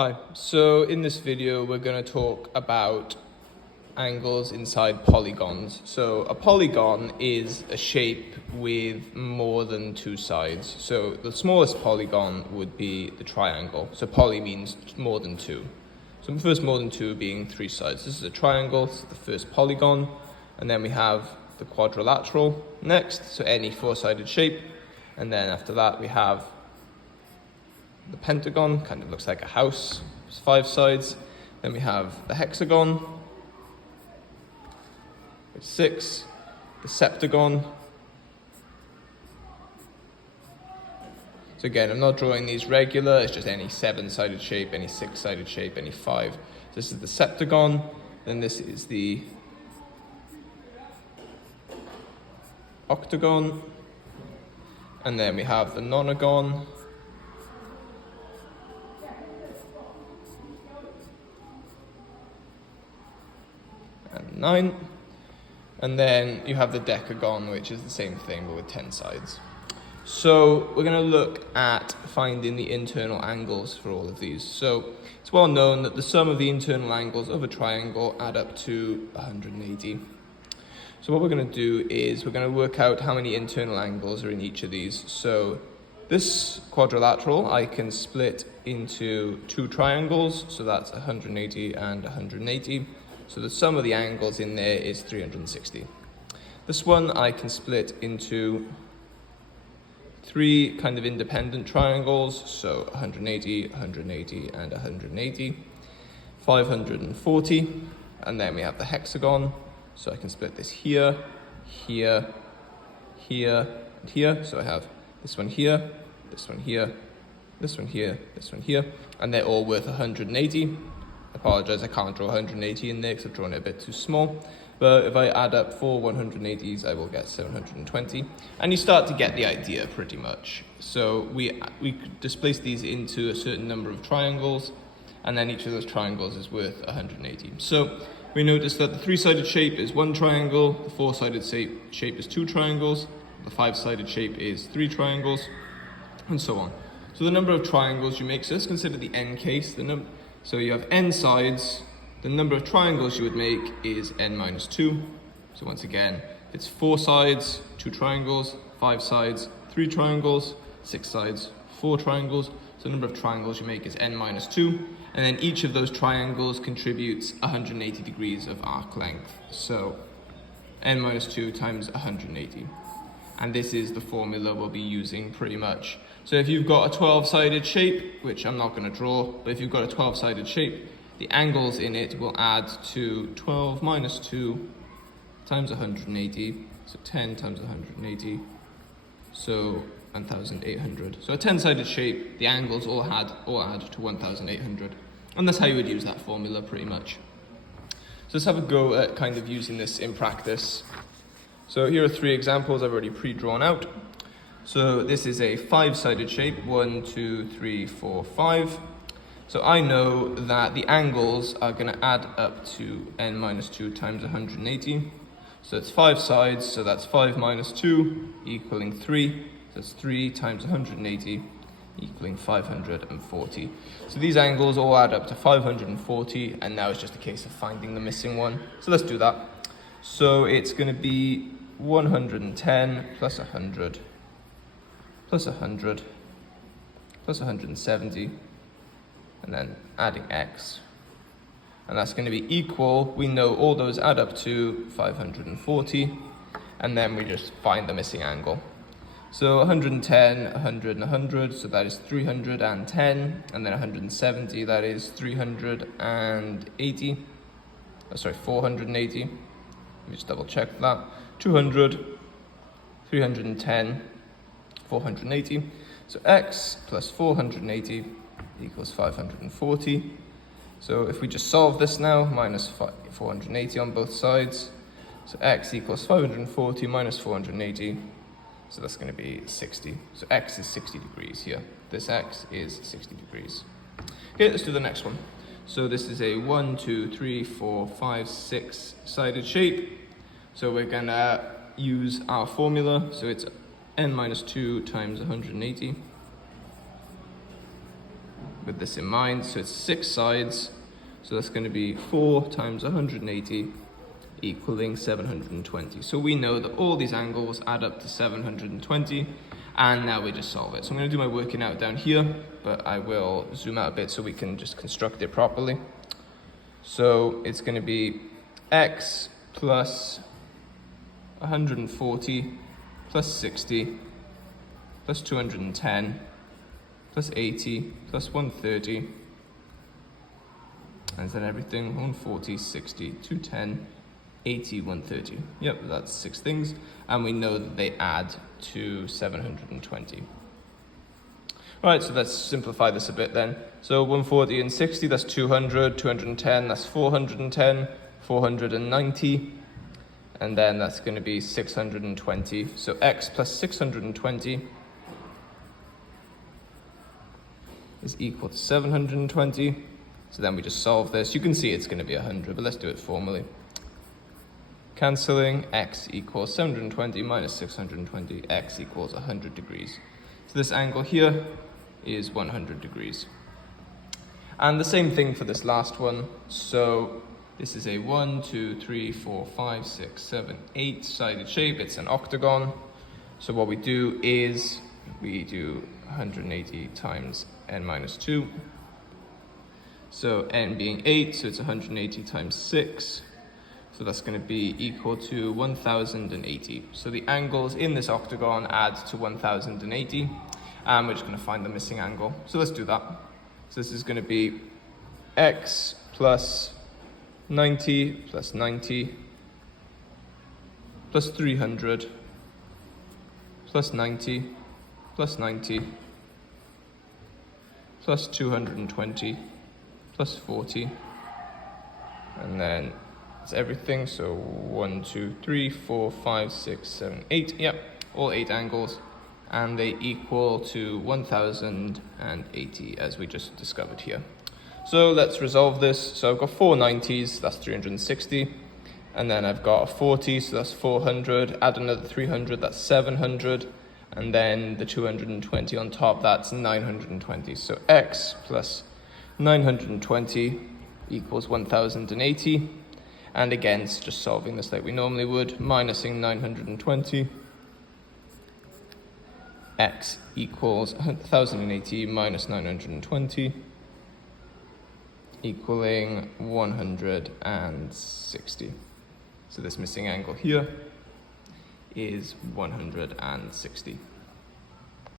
Hi, so in this video we're going to talk about angles inside polygons. So a polygon is a shape with more than two sides. So the smallest polygon would be the triangle. So poly means more than two. So the first more than two being three sides. This is a triangle, this is the first polygon. And then we have the quadrilateral next, so any four-sided shape. And then after that we have the pentagon, kind of looks like a house, it's five sides. Then we have the hexagon, with six, the septagon. So again, I'm not drawing these regular, it's just any seven-sided shape, any six-sided shape, any five. This is the septagon, then this is the octagon, and then we have the nonagon, and 9, and then you have the decagon, which is the same thing but with 10 sides. So we're going to look at finding the internal angles for all of these. So it's well known that the sum of the internal angles of a triangle add up to 180. So what we're going to do is we're going to work out how many internal angles are in each of these. So this quadrilateral I can split into two triangles, so that's 180 and 180. So the sum of the angles in there is 360. This one I can split into three kind of independent triangles, so 180, 180, and 180, 540, and then we have the hexagon, so I can split this here, here, here, and here. So I have this one here, this one here, this one here, this one here, and they're all worth 180. I apologize, I can't draw 180 in there because I've drawn it a bit too small. But if I add up 4 180s, I will get 720. And you start to get the idea pretty much. So we displace these into a certain number of triangles, and then each of those triangles is worth 180. So we notice that the three-sided shape is one triangle, the four-sided shape is two triangles, the five-sided shape is three triangles, and so on. So the number of triangles you make, so let's consider the n case. So you have n sides, the number of triangles you would make is n minus 2. So once again, if it's four sides, two triangles, five sides, three triangles, six sides, four triangles. So the number of triangles you make is n minus 2. And then each of those triangles contributes 180 degrees of arc length. So n minus 2 times 180. And this is the formula we'll be using pretty much. So if you've got a 12-sided shape, which I'm not going to draw, but if you've got a 12-sided shape, the angles in it will add to 12 minus 2 times 180, so 10 times 180, so 1,800. So a 10-sided shape, the angles all add to 1,800. And that's how you would use that formula pretty much. So let's have a go at kind of using this in practice. So here are three examples I've already pre-drawn out. So this is a five-sided shape, 1, 2, 3, 4, 5. So I know that the angles are going to add up to n minus 2 times 180. So it's five sides, so that's 5 minus 2 equaling 3. So that's 3 times 180 equaling 540. So these angles all add up to 540, and now it's just a case of finding the missing one. So let's do that. So it's going to be 110 plus 100 plus 100 plus 170, and then adding x. And that's going to be equal, we know all those add up to 540, and then we just find the missing angle. So 110, 100, and 100, so that is 310, and then 170, that is 380. Oh, sorry, 480. Let me just double check that. 200, 310, 480. So x plus 480 equals 540. So if we just solve this now, minus 480 on both sides. So x equals 540 minus 480. So that's going to be 60. So x is 60 degrees here. This x is 60 degrees. Okay, let's do the next one. So this is a 1, 2, 3, 4, 5, 6-sided shape. So we're going to use our formula. So it's n minus 2 times 180 with this in mind. So it's 6 sides. So that's going to be 4 times 180 equaling 720. So we know that all these angles add up to 720, and now we just solve it. So I'm going to do my working out down here, but I will zoom out a bit so we can just construct it properly. So it's going to be x plus 140 plus 60 plus 210 plus 80 plus 130, and then everything 140, 60, 210, 80, 130. Yep, that's 6 things, and we know that they add to 720. Right, so let's simplify this a bit then. So 140 and 60, that's 200, 210, that's 410, 490, and then that's going to be 620. So x plus 620 is equal to 720. So then we just solve this. You can see it's going to be 100, but let's do it formally. Cancelling, x equals 720 minus 620, x equals 100 degrees. So this angle here is 100 degrees. And the same thing for this last one. So this is a 1, 2, 3, 4, 5, 6, 7, 8-sided shape. It's an octagon. So what we do is we do 180 times n minus 2. So n being 8, so it's 180 times 6. So that's going to be equal to 1080. So the angles in this octagon add to 1080. And we're just going to find the missing angle. So let's do that. So this is going to be x plus 90 plus 90 plus 300 plus 90 plus 90 plus 220 plus 40, and then it's everything. So 1, 2, 3, 4, 5, 6, 7, 8. Yep, all 8 angles, and they equal to 1080 as we just discovered here. So let's resolve this. So I've got 4 90s, that's 360, and then I've got a 40, so that's 400. Add another 300, that's 700, and then the 220 on top, that's 920. So x plus 920 equals 1080, and again it's just solving this like we normally would, minusing 920. X equals 1080 minus 920 equaling 160. So this missing angle here is 160.